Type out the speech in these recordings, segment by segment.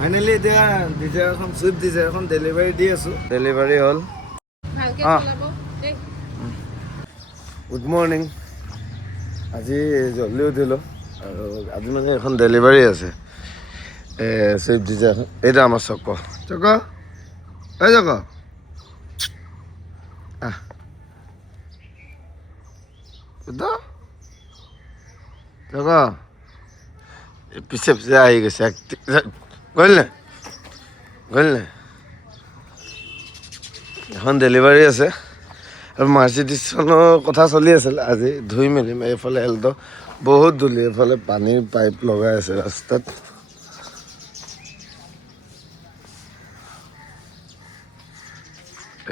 Finally এতিয়া Dzire এখন Swift Dzire এখন ডেলিভাৰী দি আছোঁ। ডেলিভাৰী হ'ল। Good morning. আজি জল্দি উঠিলোঁ আৰু আজি মানে এখন ডেলিভাৰী আছে চুইফ্ট ডিজায়াৰ এখন। এইটো আমাৰ চক চক এই চক চক পিছে পিছে আহি গৈছে গ'ল নে এখন ডেলিভাৰী আছে আৰু মাৰ্চিডিছখনৰ কথা চলি আছিল আজি ধুই মেলিম। এইফালে এল্টো বহুত ধূলি, এইফালে পানীৰ পাইপ লগাই আছে ৰাস্তাত।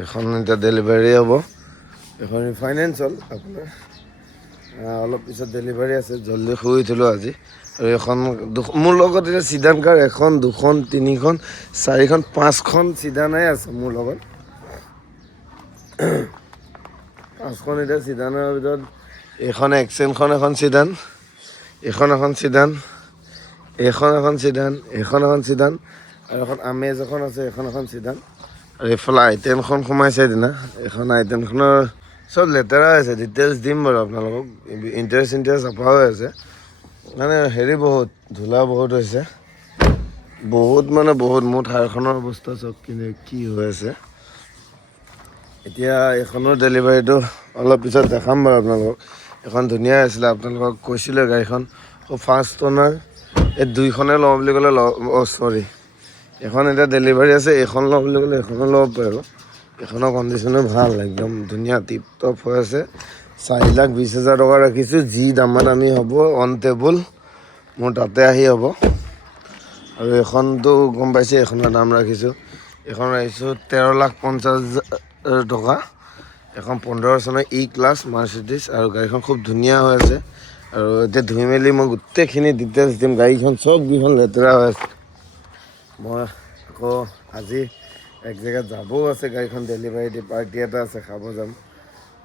এখন এতিয়া ডেলিভাৰী হ'ব, এখন ফাইনেন্স হ'ল আপোনাৰ। অলপ পিছত ডেলিভাৰী আছে। জল্দি শুই উঠিলোঁ আজি আৰু এখন মোৰ লগত এতিয়া চিডান কাৰ এখন, দুখন, তিনিখন, চাৰিখন, পাঁচখন চিডানাই আছে মোৰ লগত। পাঁচখন এতিয়া চিডানৰ ভিতৰত এইখন এক্সেনখন এখন চিডান, এইখন এখন চিডান, এইখন এখন চিডান, এইখন এখন চিডান আৰু এখন আমেজ এখন আছে, এইখন এখন চিডান। আৰু এইফালে আইটেনখন সোমাইছে দিনা। এইখন আইটেনখনৰ চব লেতেৰা হৈছে, ডিটেইলছ দিম বাৰু আপোনালোকক। ইণ্টাৰেষ্ট চাফা হৈ আছে, মানে হেৰি বহুত ধূলা বহুত হৈছে, বহুত মানে বহুত। মোৰ ঠাইখনৰ অৱস্থা চব কি হৈ আছে। এতিয়া এইখনৰ ডেলিভাৰীটো অলপ পিছত দেখাম বাৰু আপোনালোকক। এখন ধুনীয়া আছিলে, আপোনালোকক কৈছিলে গাড়ীখন খুব ফাষ্ট অনাৰ। এই দুইখনে লওঁ বুলি ক'লে চৰি, এখন এতিয়া ডেলিভাৰী আছে, এইখন লওঁ বুলি ক'লে এইখনো ল'ব পাৰিব। এইখনৰ কণ্ডিশ্যনো ভাল, একদম ধুনীয়া টিপ টপ হৈ আছে। 4,20,000 টকা ৰাখিছোঁ, যি দামা দামী হ'ব অন টেবুল মোৰ তাতে আহি হ'ব। আৰু এইখনতো গম পাইছে, এইখনৰ দাম ৰাখিছোঁ, এইখন ৰাখিছোঁ 13,50,000 টকা। এখন 15 চনৰ ক্লাছ মাৰ্চিডিছ আৰু গাড়ীখন খুব ধুনীয়া হৈ আছে। আৰু এতিয়া ধুই মেলি মই গোটেইখিনি ডিটেইলছ দিম। গাড়ীখন চব কেইখন লেতেৰা হৈ আছে। মই আকৌ আজি এক জেগাত যাবও আছে, গাড়ীখন ডেলিভাৰী দি পাৰ্টি এটা আছে, খাব যাম,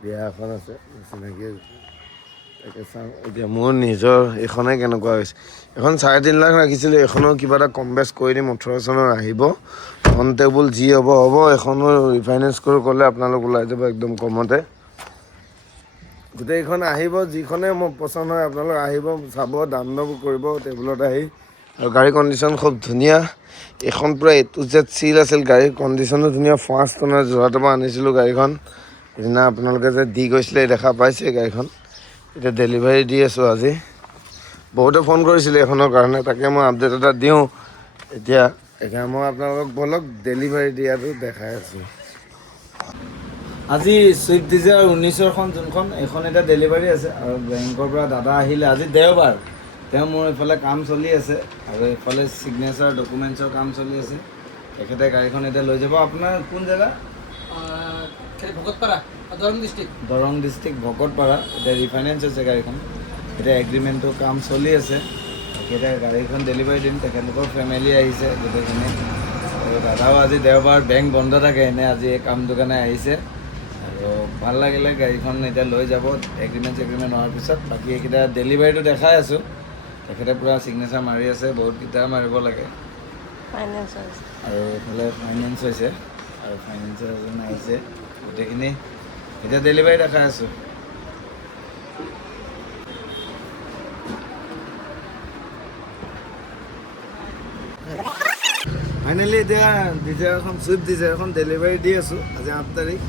বিয়া এখন আছে চিনাকি। তাকে চাওঁ এতিয়া মোৰ নিজৰ এইখনে কেনেকুৱা হৈছে। এখন 3.5 লাখ ৰাখিছিলোঁ, এইখনো কিবা এটা কম বেছ কৰি দিম। 18 চনৰ আহিব, অন টেবুল যি হ'ব হ'ব। এইখনো ৰিফাইনেন্স কৰি ক'লে আপোনালোক ওলাই যাব একদম কমতে। গোটেইখন আহিব, যিখনে মোৰ পচন্দ হয় আপোনালোক আহিব, চাব, দাম দৰ কৰিব টেবুলত আহি। আৰু গাড়ীৰ কণ্ডিশ্যন খুব ধুনীয়া। এইখন পূৰা A to Z চিল আছিল, গাড়ীৰ কণ্ডিশ্যনো ধুনীয়া। ফাৰ্ষ্ট অনাৰ যোৰহাটৰ পৰা আনিছিলোঁ গাড়ীখন, সেইদিনা আপোনালোকে যে দি গৈছিলে দেখা পাইছে গাড়ীখন। এতিয়া ডেলিভাৰী দি আছোঁ আজি। বহুতে ফোন কৰিছিলে এইখনৰ কাৰণে, তাকে মই আপডেট এটা দিওঁ এতিয়া। মই আপোনালোকক বলক ডেলিভাৰী দিয়াটো দেখাই আছোঁ। আজি চুইফ্ট ডিজায়াৰ 19খন যোনখন, এইখন এতিয়া ডেলিভাৰী আছে। আৰু বেংকৰ পৰা দাদা আহিলে, আজি দেওবাৰ, তেওঁ মোৰ এইফালে কাম চলি আছে আৰু এইফালে ছিগনেচাৰ ডকুমেণ্টছৰ কাম চলি আছে। তেখেতে গাড়ীখন এতিয়া লৈ যাব। আপোনাৰ কোন জেগা? ভকতপাৰা, দৰং ডিষ্ট্ৰিক্ট ভকতপাৰা। এতিয়া ৰিফাইনেন্স হৈছে গাড়ীখন, এতিয়া এগ্ৰিমেণ্টৰ কাম চলি আছে। এতিয়া গাড়ীখন ডেলিভাৰী দিম। তেখেতলোকৰ ফেমিলি আহিছে গোটেইখিনি। আৰু দাদাও আজি দেওবাৰ, বেংক বন্ধ থাকে, এনে আজি এই কামটোৰ কাৰণে আহিছে। আৰু ভাল লাগিলে, গাড়ীখন এতিয়া লৈ যাব এগ্ৰিমেণ্ট হোৱাৰ পিছত। বাকী এইকেইটা ডেলিভাৰীটো দেখাই আছোঁ। তেখেতে পূৰা ছিগনেচাৰ মাৰি আছে, বহুতকেইটা মাৰিব লাগে। আৰু এইফালে ফাইনেন্স হৈছে আৰু ফাইনেন্সৰ এজন আহিছে। গোটেইখিনি এতিয়া ডেলিভাৰী দেখাই আছোঁ। ফাইনেলি এতিয়া ডিজায়াৰ এখন চুইফ্ট ডিজায়াৰ এখন ডেলিভাৰী দি আছোঁ। আজি 8 তাৰিখ।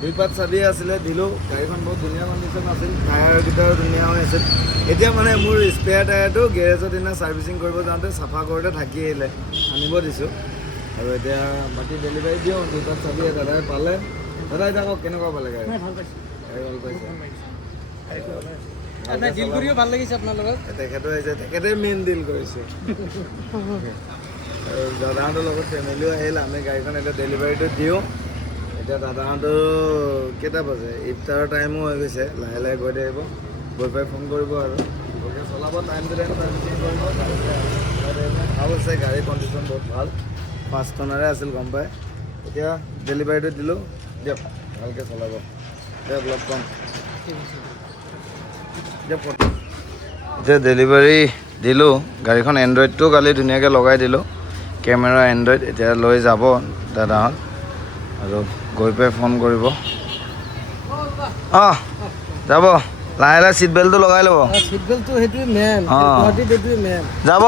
2 পাত চাবি আছিলে, দিলোঁ। গাড়ীখন বহুত ধুনীয়া কণ্ডিশ্যন আছিল, টায়াৰকেইটাও ধুনীয়া হৈ আছিল। এতিয়া মানে মোৰ স্পেয়াৰ টায়াৰটো গেৰেজৰ দিনা ছাৰ্ভিচিং কৰিব যাওঁতে চাফা কৰোঁতে থাকি আহিলে, আনিব দিছোঁ। আৰু এতিয়া বাকী ডেলিভাৰী দিওঁ। 2 পাত চাবি দাদাই পালে। দাদা এতিয়া কওক কেনেকুৱা পালে গাড়ী? ভাল পাইছে, ভাল পাইছে। ডিল কৰিও ভাল লাগিছে আপোনাৰ লগত। তেখেতো আহিছে, তেখেতে মেইন ডিল কৰিছে। আৰু দাদাহঁতৰ লগত ফেমিলিও আহিল। আমি গাড়ীখন এতিয়া ডেলিভাৰীটো দিওঁ। এতিয়া দাদাহঁতো কেইটা বাজে, ইফতাৰৰ টাইমো হৈ গৈছে, লাহে লাহে গৈ থাকিব। গৈ পাই ফোন কৰিব আৰু ভালকৈ চলাব, টাইম টু টাইম ছাৰ্ভিচিং কৰিব। ভাল আছে, গাড়ীৰ কণ্ডিশ্যন বহুত ভাল, ফাৰ্ষ্ট অনাৰে আছিল গম পায়। এতিয়া ডেলিভাৰীটো দিলোঁ, দিয়ক ভালকৈ চলাব, দিয়ক লগ পাম। এতিয়া ডেলিভাৰী দিলোঁ, গাড়ীখন এণ্ড্ৰইডটো কালি ধুনীয়াকৈ লগাই দিলোঁ। কেমেৰা এণ্ড্ৰইড এতিয়া লৈ যাব দাদাহঁত আৰু গৈ পাই ফোন কৰিব অঁ যাব লাহে লাহে ছিট বেল্টটো লগাই ল'ব চিট বেল্টটো সেইটোৱে মেইন অঁ। গুৱাহাটীত সেইটোৱে মেইন যাব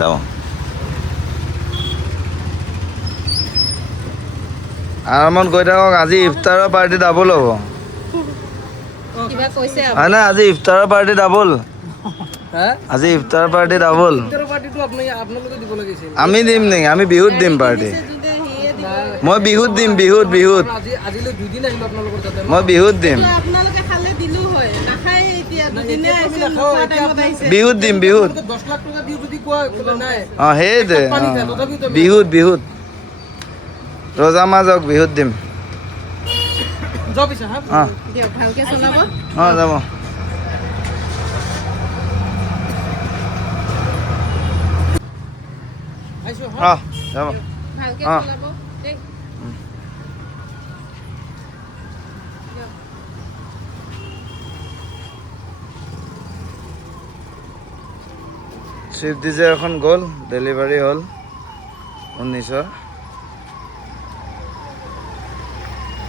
যাব আৰামত গৈ থাকক আজি ইফতাৰৰ পাৰ্টি ডাবল হ'ব কিবা কৈছে হয় না আজি ইফতাৰৰ পাৰ্টি ডাবল হা আজি ইফতাৰৰ পাৰ্টি ডাবল ইফতাৰৰ পাৰ্টিটো আপোনালোকে দিব লাগিছিল আমি দিম নেকি আমি বিহুত দিম পাৰ্টি যোনটো সিয়ে দিব মই বিহুত দিম বিহুত বিহুত আজিলৈ 2 দিন আহিলো আপোনালোকৰ তাতে মই বিহুত দিম আপোনালোকে খালে দিলো হয় নাখায় এতিয়া দুদিনে এতিয়া আমি আহিছে নাখাওঁ, নোখোৱা এতিয়া টাইমত আহিছে বিহুত দিম বিহুত 10 লাখ টকা দিও যদি কোৱা ক'লে নাই অঁ সেইটোৱে পানী খায়, তথাপিও তুমি- বিহুত বিহুত ৰজা মা যাওক বিহুত দিম যোৱা পিছে হা অঁ দিয়ক ভালকে চলাব অঁ যাব আহিছো হা অঁ যাব ভালকে অ। চলাব দেই চুইফ্ট ডিজায়াৰখন গ'ল ডেলিভাৰী হ'ল 19ৰ